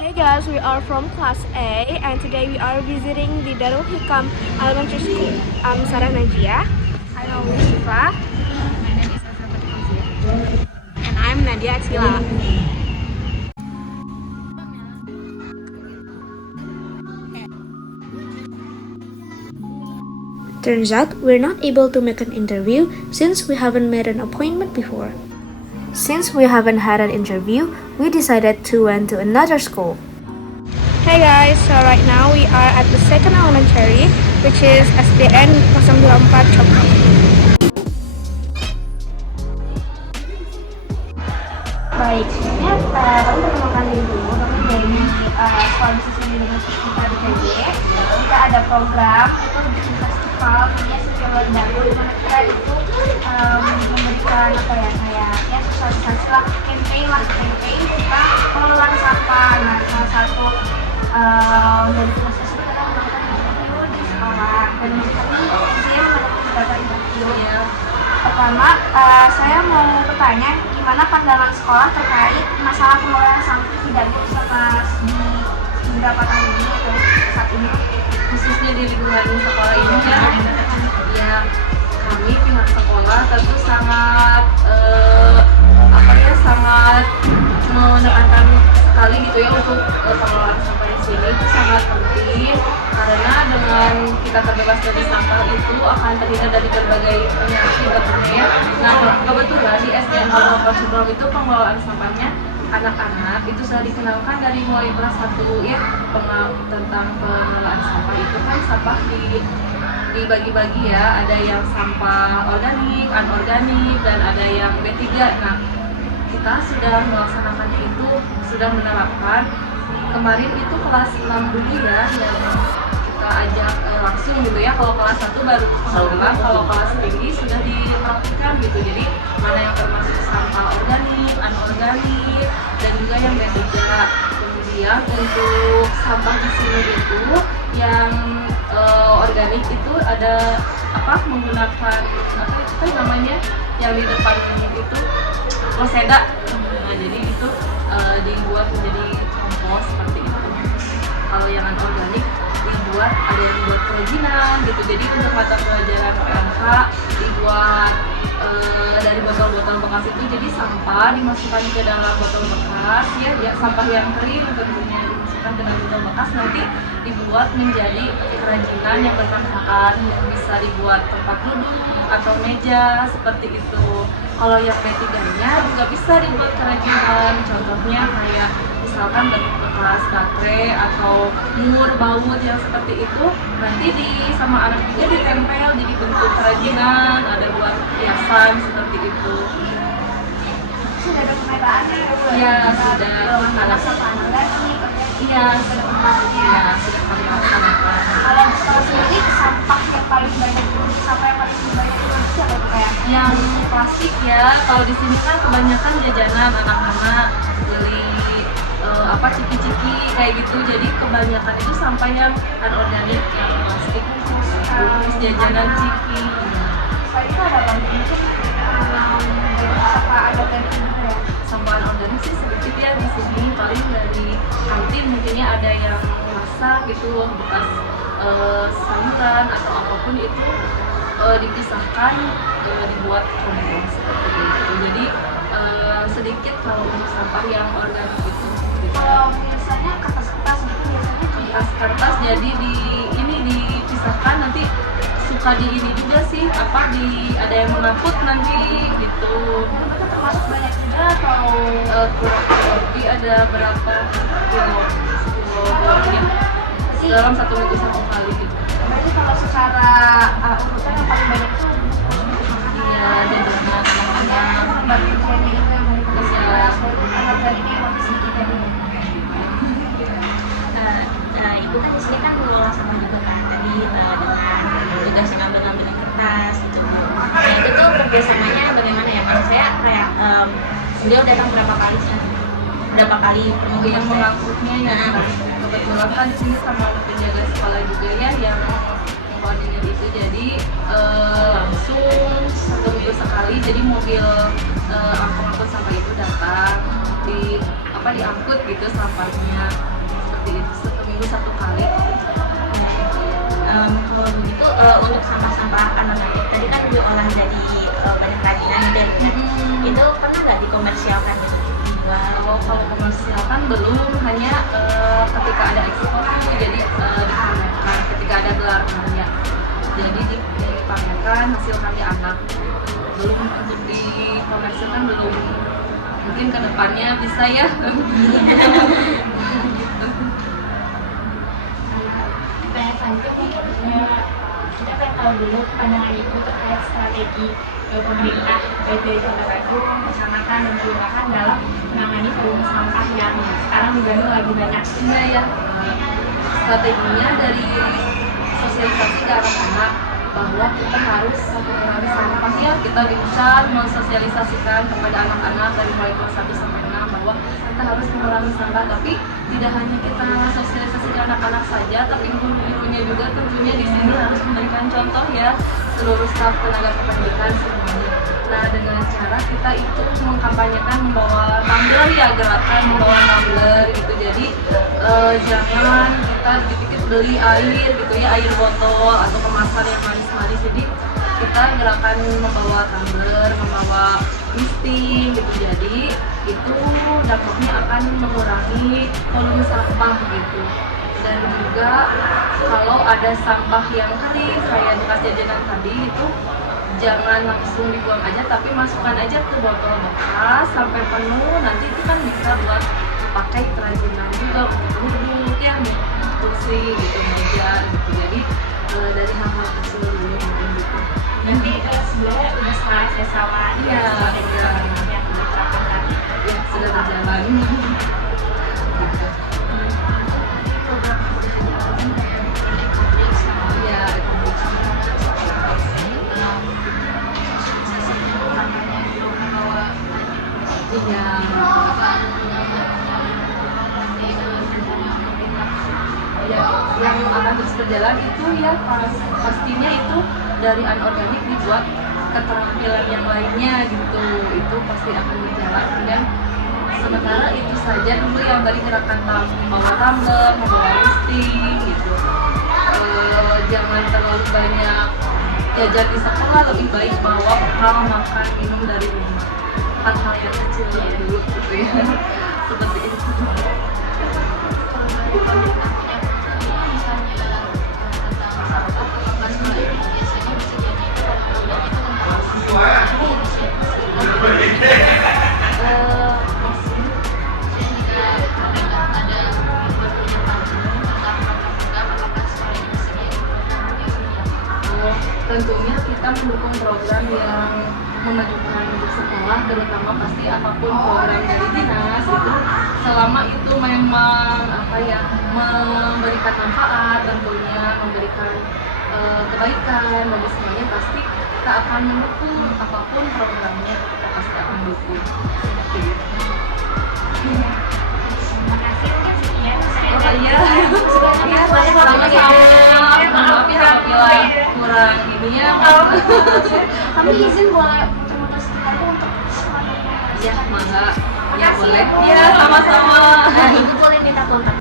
Hey guys, we are from class A and today we are visiting the Darul Hikam Elementary School. I'm Sarah Najia. Hi, I'm Yusufa. My name is Azabet Fauzia. And I'm Nadia Atsila. Turns out we're not able to make an interview since we haven't made an appointment before. Since we haven't had an interview, we decided to went to another school. Hey guys, so right now we are at the second elementary, which is SDN 024 Chokro. Baik, sebelumnya kami perkenalkan diri dulu. Kami dari sekolah bisnis manajemen kita di PJ. Kita ada program itu bikin festival namanya Festival Darul, di mana kita itu memberikan kayak sosialisasi lah, campaign kita pengelolaan sampah. Nah, salah satu dari proses itu kita melakukan interview di sekolah dan kami saya melakukan beberapa interview. Pertama, saya mau bertanya gimana pandangan sekolah terkait masalah pengelolaan sampah tidak setelah di beberapa tahun ini atau saat ini, Khususnya di lingkungan sekolah ini ya kami pihak sekolah tentu sangat sangat menekankan sekali gitu ya untuk pengelolaan sampah di sini itu sangat penting karena dengan kita terbebas dari sampah itu akan terhindar dari berbagai penyakit tentunya. Nah kebetulan di SDN Al-Fatihah itu pengelolaan sampahnya anak-anak itu sudah dikenalkan dari mulai kelas 1 ya tentang pengelolaan sampah itu kan sampah dibagi-bagi ya, ada yang sampah organik, anorganik dan ada yang B3. Nah kita sudah melaksanakannya itu sudah menerapkan kemarin itu kelas 6 dulu ya dan kita ajak langsung gitu ya, kalau kelas 1 baru pengelolaan, kalau kelas tinggi sudah dipraktikkan gitu, jadi mana yang termasuk sampah organik, anorganik dan juga yang B3. Kemudian untuk sampah di sini itu yang organik itu ada menggunakan apa namanya yang di depan itu roseda. Nah, jadi itu dibuat menjadi kompos seperti itu. Kalau yang anorganik dibuat ada yang buat kerajinan gitu. Jadi untuk mata pelajaran PMK dibuat dari botol-botol bekas itu, jadi sampah dimasukkan ke dalam botol bekas ya sampah yang kering tentunya dimasukkan ke dalam botol bekas, nanti dibuat menjadi kerajinan yang bermanfaat, bisa dibuat tempat duduk atau meja seperti itu. Kalau yang B3-nya juga bisa dibuat kerajinan, contohnya kayak misalkan bekas baterai atau mur baut yang seperti itu, nanti sama anak juga ditempel jadi bentuk kerajinan, ada buat hiasan seperti itu. sudah ada pemetaannya Ya sudah, anak sampah anorganik. iya sudah kami laksanakan. Kalau sendiri sampah yang paling banyak produksi apa kayak Yang plastik ya, kalau di sini kan kebanyakan jajanan anak-anak beli ciki-ciki kayak gitu, jadi kebanyakan itu sampah yang anorganik yang plastik, terus jajanan ciki. selain itu ada apa mungkin sampah anorganik juga ya? Sampah anorganik sih sedikit ya di sini, paling dari kantin mungkinnya ada yang masak gitu, bekas santan atau apapun itu dipisahkan dibuat kompos seperti itu. Jadi sedikit kalau untuk sampah yang organik itu. Kalau biasanya kertas-kertas gitu biasanya Kertas jadi dipisahkan, nanti suka di ini juga sih ada yang mengangkut nanti gitu. itu termasuk banyak juga atau Kurang lebih ada berapa kilo ya dalam 1 minggu 1 kali gitu. berarti kalau secara urutan yang paling banyak itu Iya, jajanan anak-anak. bagi usianya itu yang dari Terus ya, anorganiknya yang lebih sedikit ya. Ibu kan di sini kan mengelola sampah juga kan tadi dengan tugas ngambil kertas gitu. Nah itu tuh kerjasamanya bagaimana ya? Kalau saya kayak beliau datang berapa kali mungkin yang mengangkutnya ya kebetulan kan di sini sama penjaga sekolah juga ya yang koordinir itu, jadi langsung 1 minggu sekali, jadi mobil angkut sampah itu datang diangkut gitu sampahnya. dikomersialkan gitu? Kalau komersialkan belum, hanya ketika ada ekspor itu jadi dipamerkan, ketika ada gelar karya jadi dipamerkan hasil karya anak. Belum untuk dikomersialkan belum, mungkin kedepannya bisa ya. Banyak lanjut nih, kita pengen tahu dulu pandangan Ibu terkait strategi pemerintah baik dari Kota Bandung, kecamatan dan kelurahan dalam menangani volume sampah yang sekarang di Bandung lagi banyak. Iya ya, strateginya dari sosialisasi ke anak-anak bahwa kita harus mengurangi sampah ya. Kita bisa mensosialisasikan kepada anak-anak dari mulai kelas 1 sampai 6 bahwa kita harus mengurangi sampah, tapi tidak hanya kita sosialisasi ke anak-anak saja, tapi ibu-ibunya juga tentunya di sini harus memberikan contoh ya, seluruh staf tenaga kependidikan semuanya. Nah, dengan cara kita itu mengkampanyekan membawa tumbler ya, gerakan membawa tumbler gitu. Jadi jangan kita dikit-dikit beli air gitu ya, air botol atau kemasan yang manis-manis. Jadi kita gerakan membawa tumbler, membawa misting gitu. Jadi itu dampaknya akan mengurangi volume sampah gitu. Dan juga kalau ada sampah yang kering kayak bekas jajanan tadi itu jangan langsung dibuang aja, tapi masukkan aja ke botol bekas sampai penuh. Nanti itu kan bisa buat pakai kerajinan juga, duduk ya, kursi gitu, meja gitu. Jadi dari hal-hal kecil dulu gitu. Nanti sebenarnya udah selesai sama Iya, yang diterapkan tadi. ya sudah berjalan. Iya, iya. Ya, yang akan terus berjalan itu ya pastinya itu dari anorganik dibuat keterampilan yang lainnya gitu, itu pasti akan berjalan. Dan sementara itu saja dulu yang tadi gerakan membawa tumbler, membawa listing gitu. Jangan terlalu banyak jajan di sekolah, lebih baik bawa bekal makan minum dari rumah, hal-hal yang kecil dulu gitu ya. Seperti itu. Tentunya kita mendukung program yang memajukan untuk sekolah, terutama pasti apapun program dari dinas itu selama itu memang memberikan manfaat, tentunya memberikan kebaikan bagi semuanya, pasti kita akan mendukung apapun programnya, kita pasti akan mendukung. Seperti itu. Oh iya, sama-sama. Maaf ya apabila kurang ininya. Kami izin boleh termutus aku untuk Ya, mangga. Ya boleh. Ya, sama-sama. Ibu boleh minta kontak.